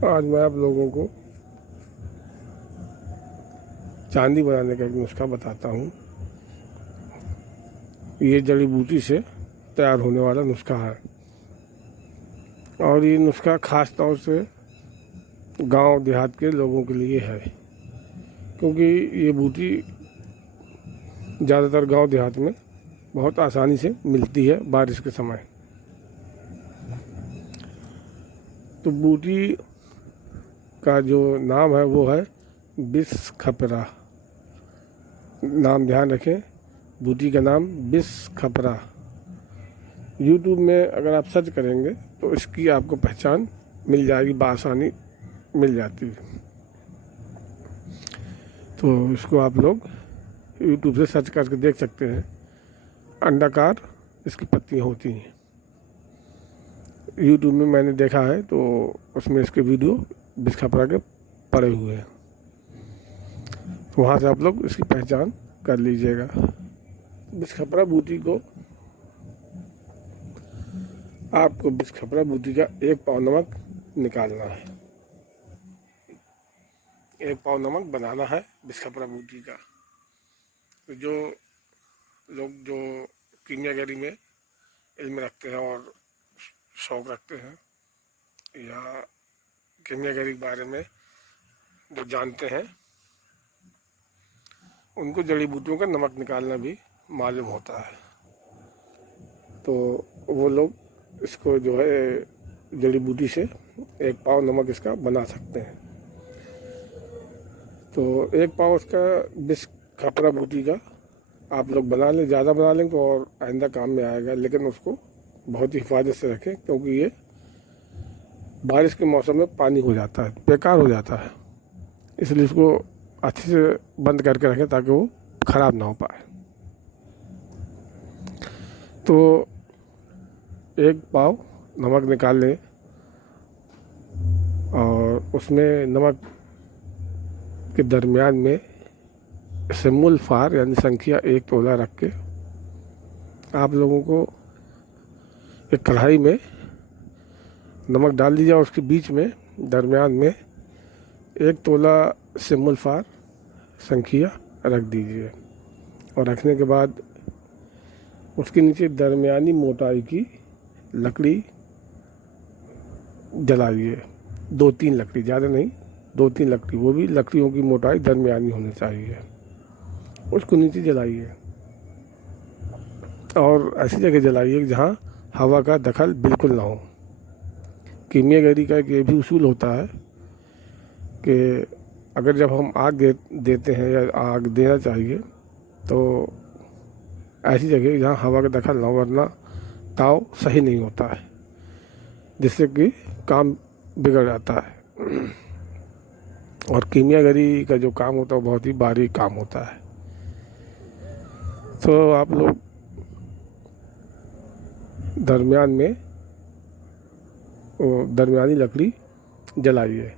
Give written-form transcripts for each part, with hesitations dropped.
आज मैं आप लोगों को चांदी बनाने का एक नुस्खा बताता हूँ। ये जड़ी बूटी से तैयार होने वाला नुस्खा है और ये नुस्खा ख़ास तौर से गांव देहात के लोगों के लिए है, क्योंकि ये बूटी ज़्यादातर गांव देहात में बहुत आसानी से मिलती है बारिश के समय। तो बूटी का जो नाम है वो है बिस खपरा। नाम ध्यान रखें, बूटी का नाम बिस खपरा। यूट्यूब में अगर आप सर्च करेंगे तो इसकी आपको पहचान मिल जाएगी, बआसानी मिल जाती है। तो इसको आप लोग यूट्यूब से सर्च करके देख सकते हैं। अंडाकार इसकी पत्तियाँ होती हैं। यूट्यूब में मैंने देखा है तो उसमें इसके वीडियो बिस खपरा के पड़े हुए हैं, तो वहाँ से आप लोग इसकी पहचान कर लीजिएगा। बिस खपरा बूटी को आपको बिस खपरा बूटी का 1 पाव नमक निकालना है। 1 पाव नमक बनाना है बिस खपरा बूटी का। तो जो लोग जो कीमियागरी में इल्म रखते हैं और शौक़ रखते हैं या कीमियागरी के बारे में जो जानते हैं, उनको जड़ी बूटियों का नमक निकालना भी मालूम होता है। तो वो लोग इसको जो है जड़ी बूटी से 1 पाव नमक इसका बना सकते हैं। तो 1 पाव इसका बिस खपरा बूटी का आप लोग बना लें। ज़्यादा बना लें तो और आइंदा काम में आएगा, लेकिन उसको बहुत ही हिफाजत से रखें, क्योंकि ये बारिश के मौसम में पानी हो जाता है, बेकार हो जाता है। इसलिए इसको अच्छे से बंद करके रखें ताकि वो ख़राब ना हो पाए। तो 1 पाव नमक निकाल लें और उसमें नमक के दरमियान में सिमुल फार यानी संख्या 1 तोला रख के आप लोगों को एक कढ़ाई में नमक डाल दीजिए और उसके बीच में दरमियान में 1 तोला सिमुल फार संख्या रख दीजिए। और रखने के बाद उसके नीचे दरमियानी मोटाई की लकड़ी जलाइए। 2-3 लकड़ी, ज़्यादा नहीं, 2-3 लकड़ी, वो भी लकड़ियों की मोटाई दरमियानी होनी चाहिए। उसको नीचे जलाइए और ऐसी जगह जलाइए जहाँ हवा का दखल बिल्कुल ना हो। कीमियागरी का एक ये भी उसूल होता है कि अगर जब हम आग देते हैं या आग देना चाहिए तो ऐसी जगह जहाँ हवा का दखल ना हो, वरना ताव सही नहीं होता है, जिससे कि काम बिगड़ जाता है। और कीमियागरी का जो काम होता है वो बहुत ही बारीक काम होता है। तो आप लोग दरमियान में दरमियानी लकड़ी जलाइए।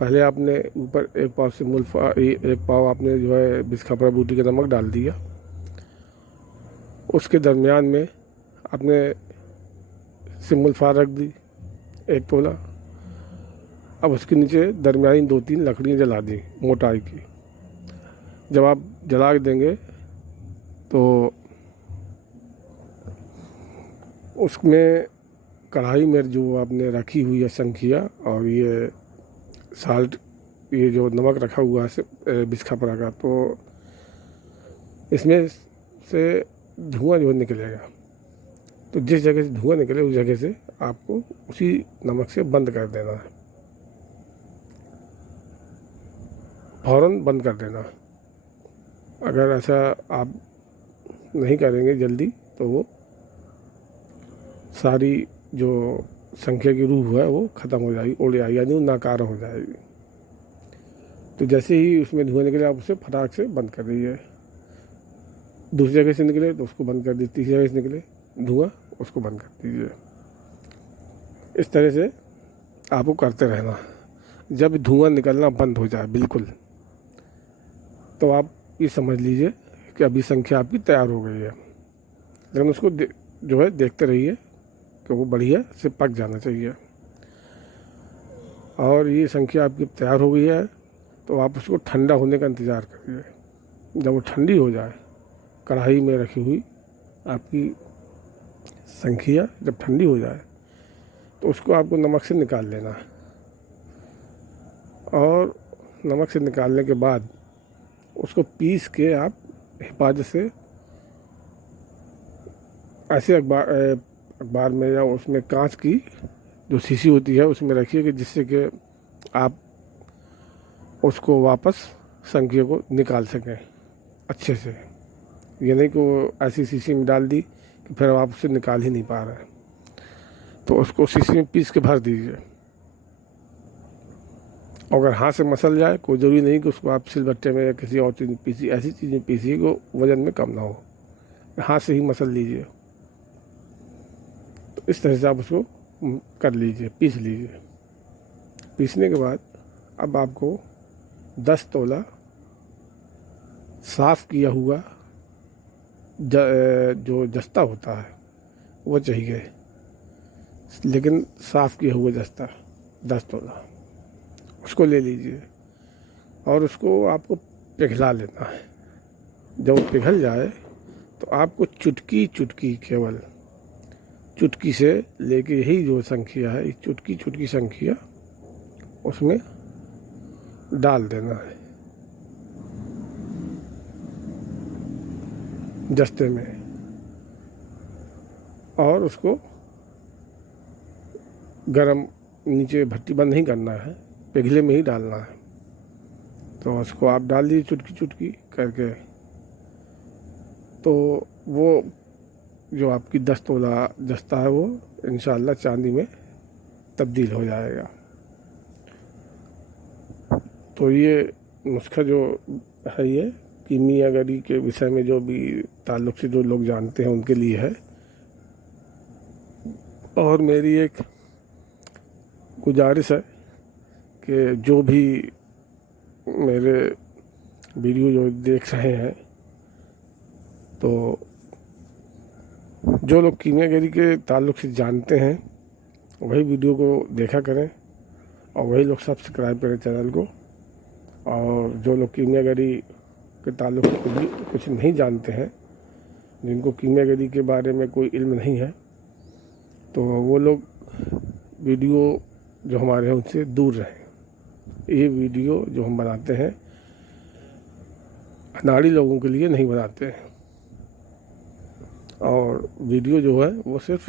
पहले आपने ऊपर 1 पाव से 1 पाव आपने जो है बिस खपरा बूटी का नमक डाल दिया। उसके दरमियान में आपने सिमुल फार रख दी 1 तोला। अब उसके नीचे दरमियानी 2-3 लकड़ियाँ जला दी मोटाई की। जब आप जला देंगे तो उसमें कढ़ाई में जो आपने रखी हुई है संखिया और ये साल्ट, ये जो नमक रखा हुआ है बिस खपरा का, तो इसमें से धुआं जो निकलेगा। तो जिस जगह से धुआं निकले उस जगह से आपको उसी नमक से बंद कर देना है, फ़ौरन बंद कर देना। अगर ऐसा आप नहीं करेंगे जल्दी तो वो सारी जो संख्या की रूह है वो ख़त्म हो जाएगी, उड़ जाएगी, यानी वो नाकार हो जाएगी। तो जैसे ही उसमें धुआं निकले आप उसे फटाक से बंद कर दीजिए। दूसरी जगह से निकले तो उसको बंद कर दीजिए, तीसरी जगह से निकले धुआं उसको बंद कर दीजिए। इस तरह से आपको करते रहना। जब धुआं निकलना बंद हो जाए बिल्कुल, तो आप ये समझ लीजिए कि अभी संख्या आपकी तैयार हो गई है। लेकिन उसको जो है देखते रहिए कि वो बढ़िया से पक जाना चाहिए। और ये संख्या आपकी तैयार हो गई है, तो आप उसको ठंडा होने का इंतज़ार करिए। जब वो ठंडी हो जाए, कढ़ाई में रखी हुई आपकी संख्या जब ठंडी हो जाए, तो उसको आपको नमक से निकाल लेना है। और नमक से निकालने के बाद उसको पीस के आप हिफाजत से ऐसे अखबार में या उसमें कांच की जो शीशी होती है उसमें रखिए कि जिससे कि आप उसको वापस संख्या को निकाल सकें अच्छे से। ये नहीं कि वो ऐसी शीशी में डाल दी कि फिर आप उससे निकाल ही नहीं पा रहे हैं। तो उसको शीशी में पीस के भर दीजिए। अगर हाथ से मसल जाए, कोई ज़रूरी नहीं कि उसको आप सिलबट्टे में या किसी और चीज़ में पीसी, ऐसी चीज़ में पीसिए कि वज़न में कम ना हो। हाथ से ही मसल लीजिए। तो इस तरह से आप उसको कर लीजिए, पीस लीजिए। पीसने के बाद अब आपको 10 तोला साफ़ किया हुआ जो जस्ता होता है वो चाहिए, लेकिन साफ़ किया हुआ जस्ता 10 तोला उसको ले लीजिए और उसको आपको पिघला लेना है। जब वो पिघल जाए तो आपको चुटकी चुटकी, केवल चुटकी से लेके यही जो संख्या है, इस चुटकी चुटकी संख्या उसमें डाल देना है जस्ते में, और उसको गरम नीचे भट्टी बंद नहीं करना है, पिघले में ही डालना है। तो उसको आप डाल दीजिए चुटकी चुटकी करके। तो वो जो आपकी 10 तोला जस्ता है वो इंशाअल्लाह चांदी में तब्दील हो जाएगा। तो ये नुस्खा जो है ये कीमियागरी के विषय में जो भी ताल्लुक़ से जो लोग जानते हैं उनके लिए है। और मेरी एक गुजारिश है कि जो भी मेरे वीडियो जो देख रहे हैं, तो जो लोग कीमियागरी के ताल्लुक़ से जानते हैं वही वीडियो को देखा करें और वही लोग सब्सक्राइब करें चैनल को। और जो लोग कीमियागरी के ताल्लुक़ से कुछ नहीं जानते हैं, जिनको कीमियागरी के बारे में कोई इल्म नहीं है, तो वो लोग वीडियो जो हमारे हैं उनसे दूर रहें। ये वीडियो जो हम बनाते हैं अनाड़ी लोगों के लिए नहीं बनाते हैं। और वीडियो जो है वो सिर्फ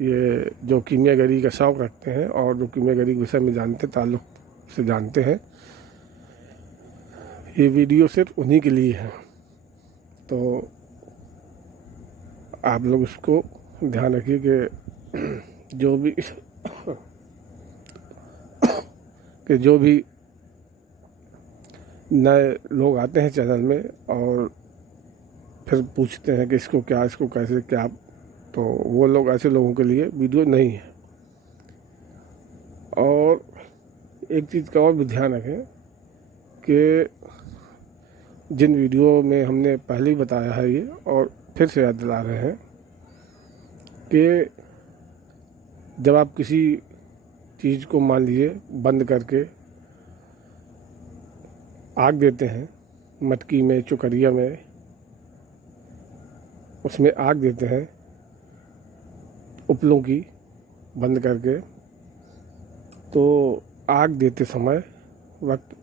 ये जो कीमियागरी का शौक़ रखते हैं और जो कीमियागरी के विषय में जानते, ताल्लुक़ से जानते हैं, ये वीडियो सिर्फ उन्हीं के लिए है। तो आप लोग उसको ध्यान रखिए कि जो भी नए लोग आते हैं चैनल में और फिर पूछते हैं कि इसको क्या, इसको कैसे, क्या, तो वो लोग ऐसे लोगों के लिए वीडियो नहीं है। और एक चीज़ का और भी ध्यान रखें कि जिन वीडियो में हमने पहले ही बताया है ये, और फिर से याद दिला रहे हैं कि जब आप किसी चीज़ को मान लीजिए बंद करके आग देते हैं, मटकी में, चुकरिया में, उसमें आग देते हैं उपलों की बंद करके, तो आग देते समय वक्त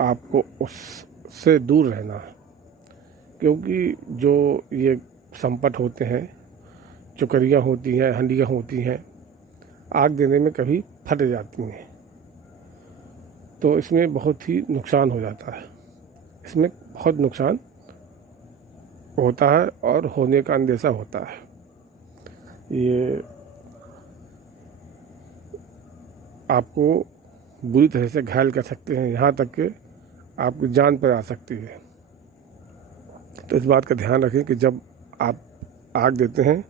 आपको उससे दूर रहना है, क्योंकि जो ये संपट होते हैं, चुकरियाँ होती हैं, हंडियाँ होती हैं, आग देने में कभी फट जाती हैं, तो इसमें बहुत ही नुकसान हो जाता है। इसमें बहुत नुकसान होता है और होने का अंदेशा होता है। ये आपको बुरी तरह से घायल कर सकते हैं, यहाँ तक कि आपकी जान पर आ सकती है। तो इस बात का ध्यान रखें कि जब आप आग देते हैं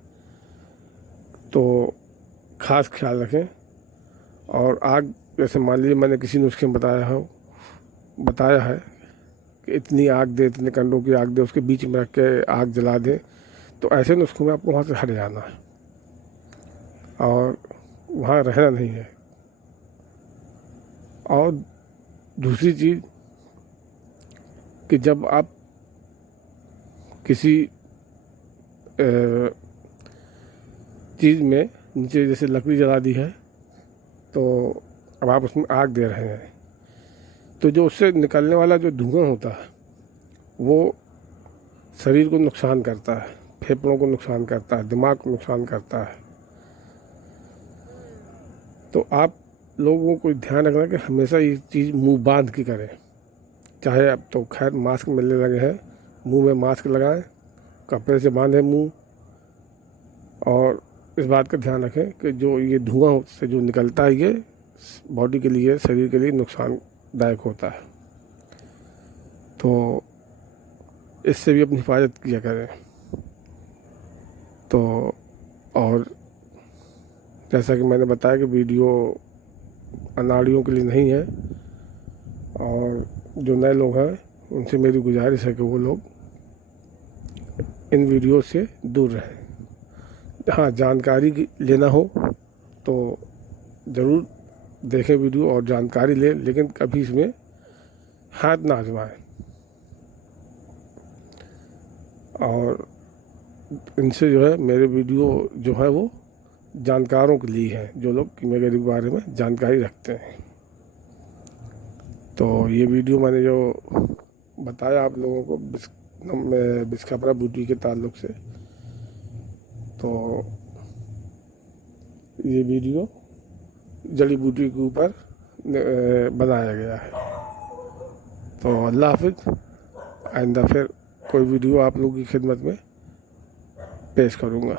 तो ख़ास ख्याल रखें। और आग, जैसे मान लीजिए मैंने किसी नुस्खे में बताया है कि इतनी आग दे, इतने कंडों की आग दे, उसके बीच में रख के आग जला दें, तो ऐसे नुस्खों में आपको वहाँ से हट जाना है और वहाँ रहना नहीं है। और दूसरी चीज़ कि जब आप किसी चीज़ में नीचे जैसे लकड़ी जला दी है तो अब आप उसमें आग दे रहे हैं, तो जो उससे निकलने वाला जो धुआं होता है वो शरीर को नुकसान करता है, फेफड़ों को नुकसान करता है, दिमाग को नुकसान करता है। तो आप लोगों को ध्यान रखना कि हमेशा ये चीज़ मुंह बांध के करें। चाहे अब तो खैर मास्क मिलने लगे हैं, मुंह में मास्क लगाएं, कपड़े से बांधें मुंह, और इस बात का ध्यान रखें कि जो ये धुआं से जो निकलता है ये बॉडी के लिए, शरीर के लिए नुकसानदायक होता है। तो इससे भी अपनी हिफाजत किया करें। तो और जैसा कि मैंने बताया कि वीडियो अनाड़ियों के लिए नहीं है, और जो नए लोग हैं उनसे मेरी गुजारिश है कि वो लोग इन वीडियो से दूर रहें। हाँ, जानकारी लेना हो तो ज़रूर देखें वीडियो और जानकारी लें, लेकिन कभी इसमें हाथ ना आजमाएं। और इनसे जो है मेरे वीडियो जो है वो जानकारों के लिए हैं, जो लोग कीमियागरी के बारे में जानकारी रखते हैं। तो ये वीडियो मैंने जो बताया आप लोगों को बिस्खापरा बूटी के ताल्लुक से, तो ये वीडियो जड़ी बूटी के ऊपर बनाया गया है। तो अल्लाह हाफिज़। आइंदा फिर कोई वीडियो आप लोगों की खिदमत में पेश करूँगा।